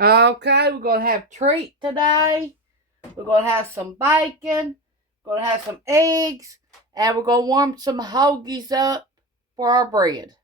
Okay, we're going to have treat today. We're going to have some bacon. We're going to have some eggs. And we're going to warm some hoagies up for our bread.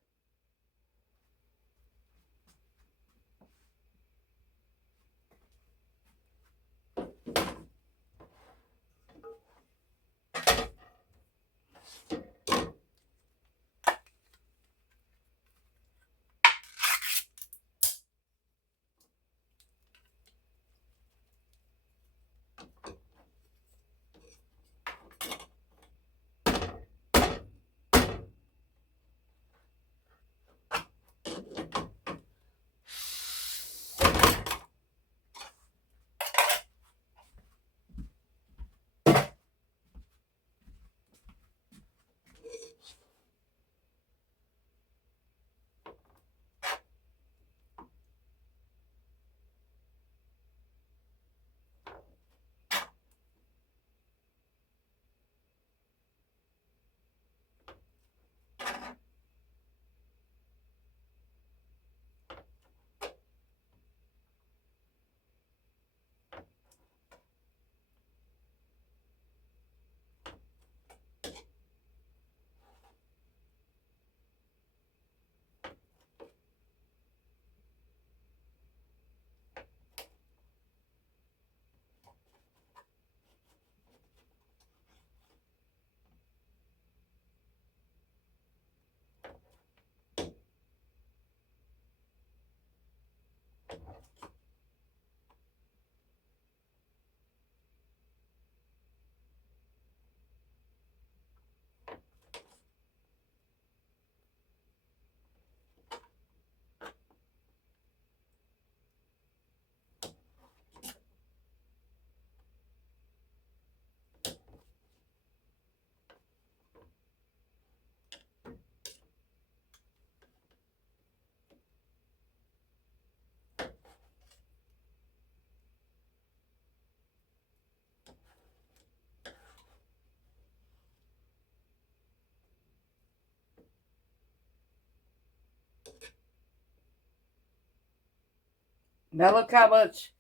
Now look how much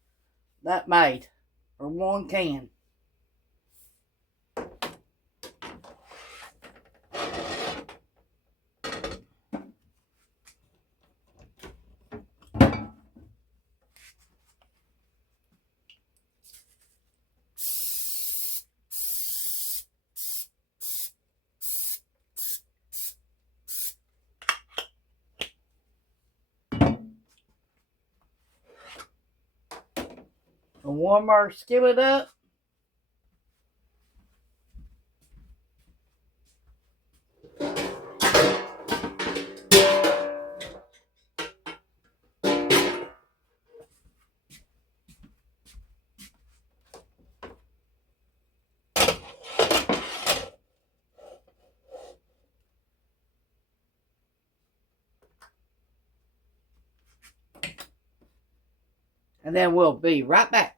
that made for one can. We'll warm our skillet up. And then we'll be right back.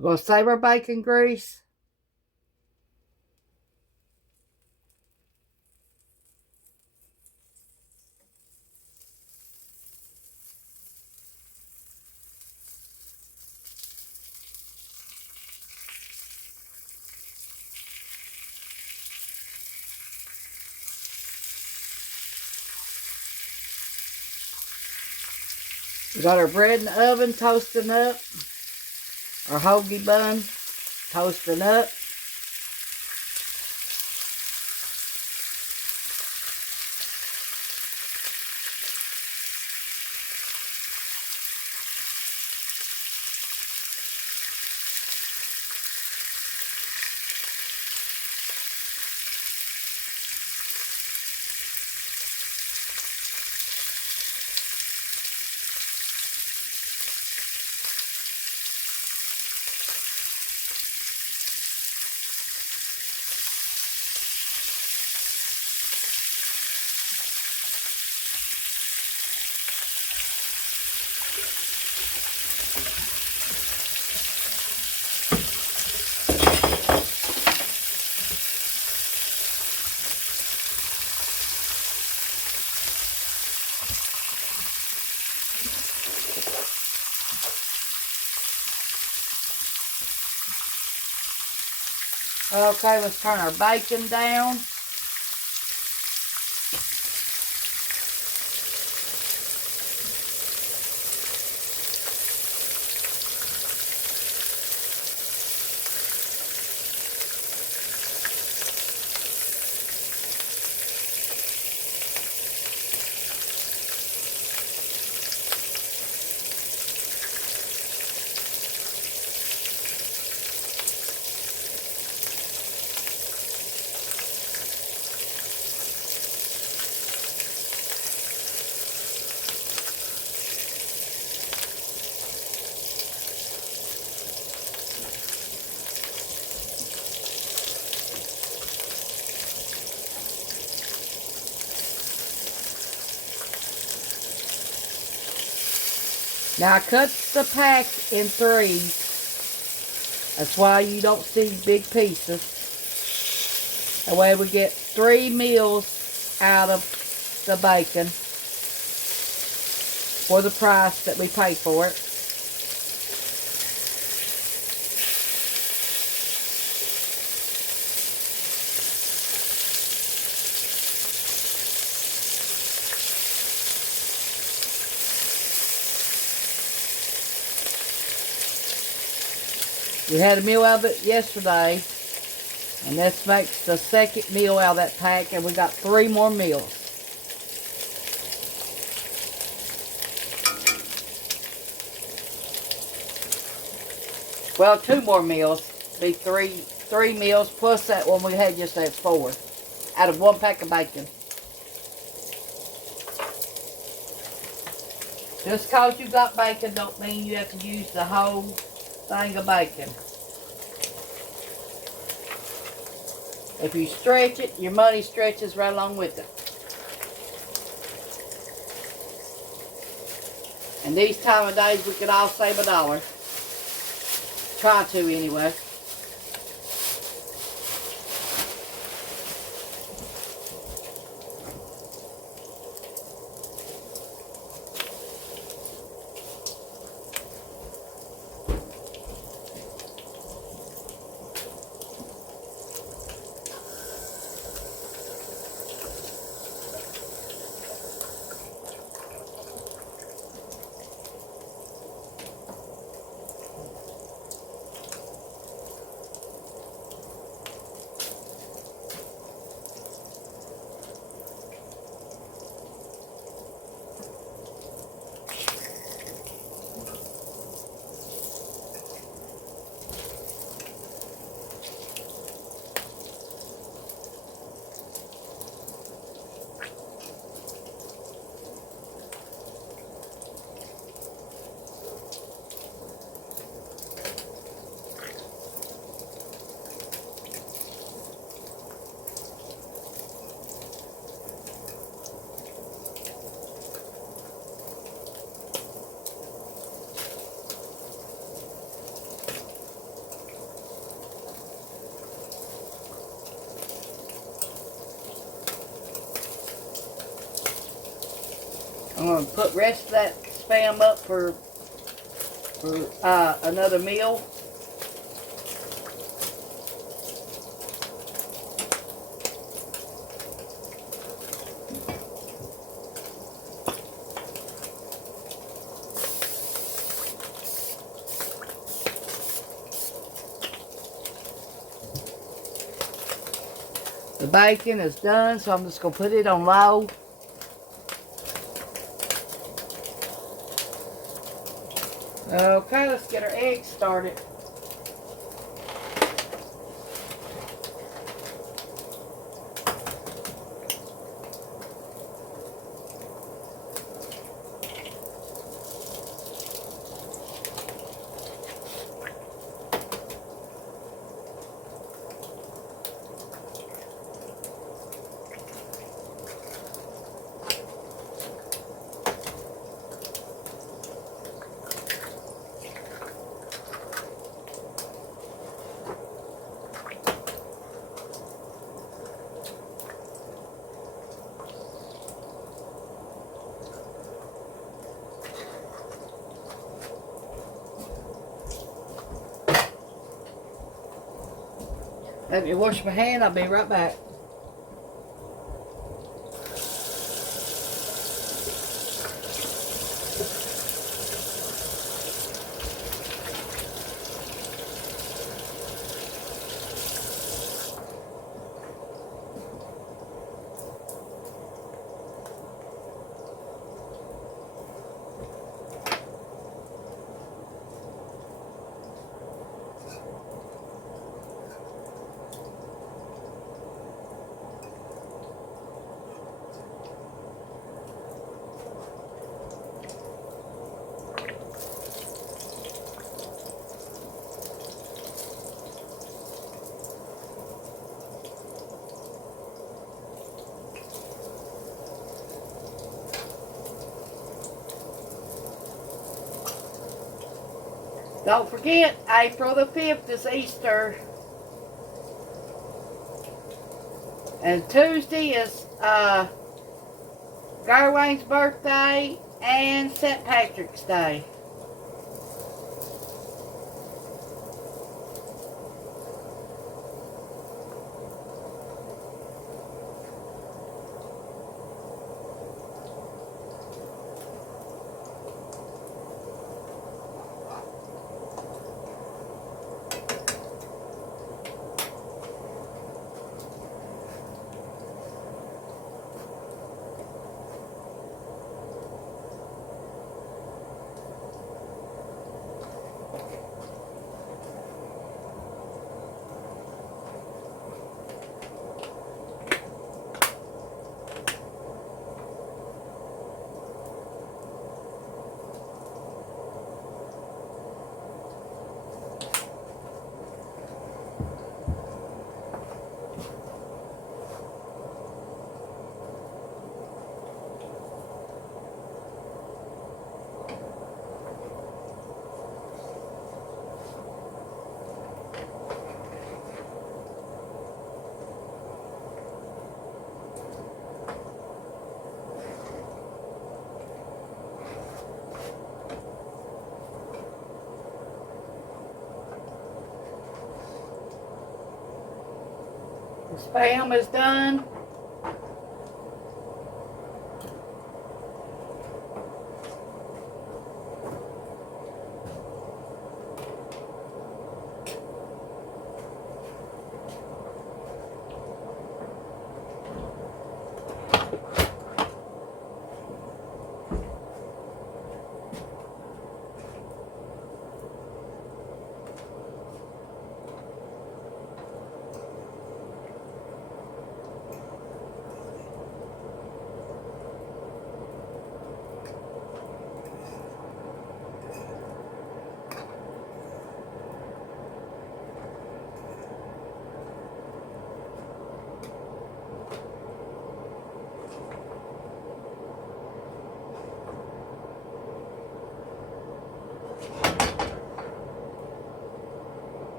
We're going to save our bacon grease. We got our bread in the oven toasting up. Our hoagie bun toasting up. Okay, let's turn our bacon down. Now I cut the pack in threes. That's why you don't see big pieces. That way we get 3 meals out of the bacon for the price that we pay for it. We had a meal out of it yesterday, and this makes the second meal out of that pack, and we got 3 more meals. Well, 2 more meals. Be three meals plus that one we had yesterday. It's 4 out of 1 pack of bacon. Just cause you got bacon don't mean you have to use the whole thing of bacon. If you stretch it, your money stretches right along with it. And these time of days, we could all save $1. Try to anyway. I'm going to put rest of that Spam up for another meal. The bacon is done, so I'm just going to put it on low. Okay, let's get our eggs started. Let me wash my hand. I'll be right back. Don't forget, April the 5th is Easter. And Tuesday is Garwayne's birthday and St. Patrick's Day. The Spam is done.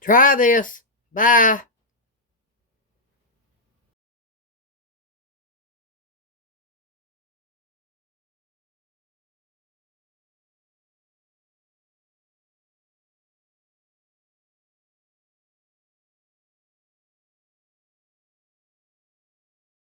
Try this. Bye.